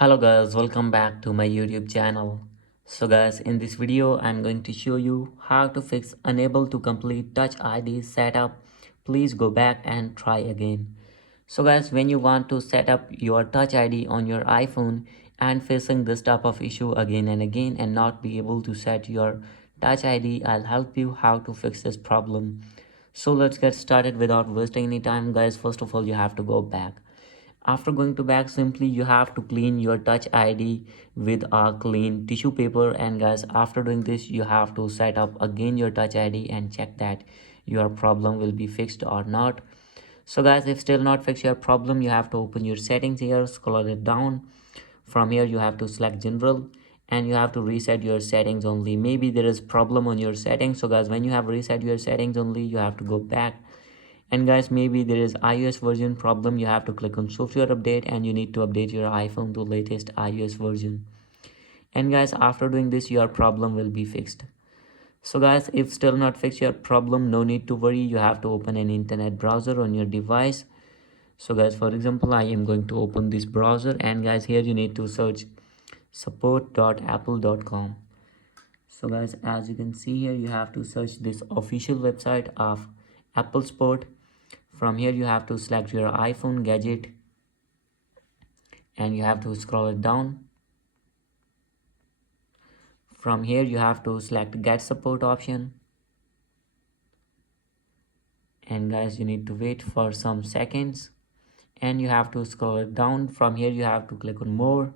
Hello guys, welcome back to my YouTube channel. So guys, in this video I'm going to show you how to fix unable to complete Touch ID setup. Please go back and try again. So guys, when you want to set up your Touch ID on your iPhone and facing this type of issue again and again and not be able to set your Touch ID, I'll help you how to fix this problem. So let's get started without wasting any time guys. First of all, you have to go back. After going to back, simply you have to clean your Touch ID with a clean tissue paper. And guys, after doing this, you have to set up again your Touch ID and check that your problem will be fixed or not. So guys, if still not fix your problem, you have to open your settings here, scroll it down. From here you have to select general and you have to reset your settings only. Maybe there is problem on your settings. So guys, when you have reset your settings only, you have to go back. And guys, maybe there is iOS version problem. You have to click on software update and you need to update your iPhone to latest iOS version. And guys, after doing this, your problem will be fixed. So guys, if still not fixed your problem, no need to worry. You have to open an internet browser on your device. So guys, for example, I am going to open this browser, and guys, here you need to search support.apple.com. So guys, as you can see here, you have to search this official website of Apple Support. From here you have to select your iPhone gadget and you have to scroll it down. From here you have to select get support option, and guys, you need to wait for some seconds and you have to scroll it down. From here you have to click on more,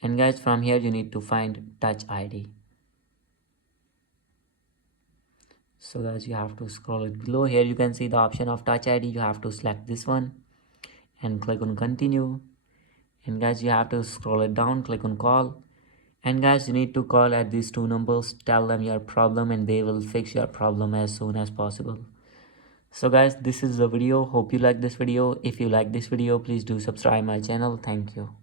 and guys, from here you need to find Touch ID. So guys, you have to scroll it below. Here you can see the option of Touch ID. You have to select this one and click on continue. And guys, you have to scroll it down, click on call. And guys, you need to call at these two numbers, tell them your problem and they will fix your problem as soon as possible. So guys, this is the video. Hope you like this video. If you like this video, please do subscribe my channel. Thank you.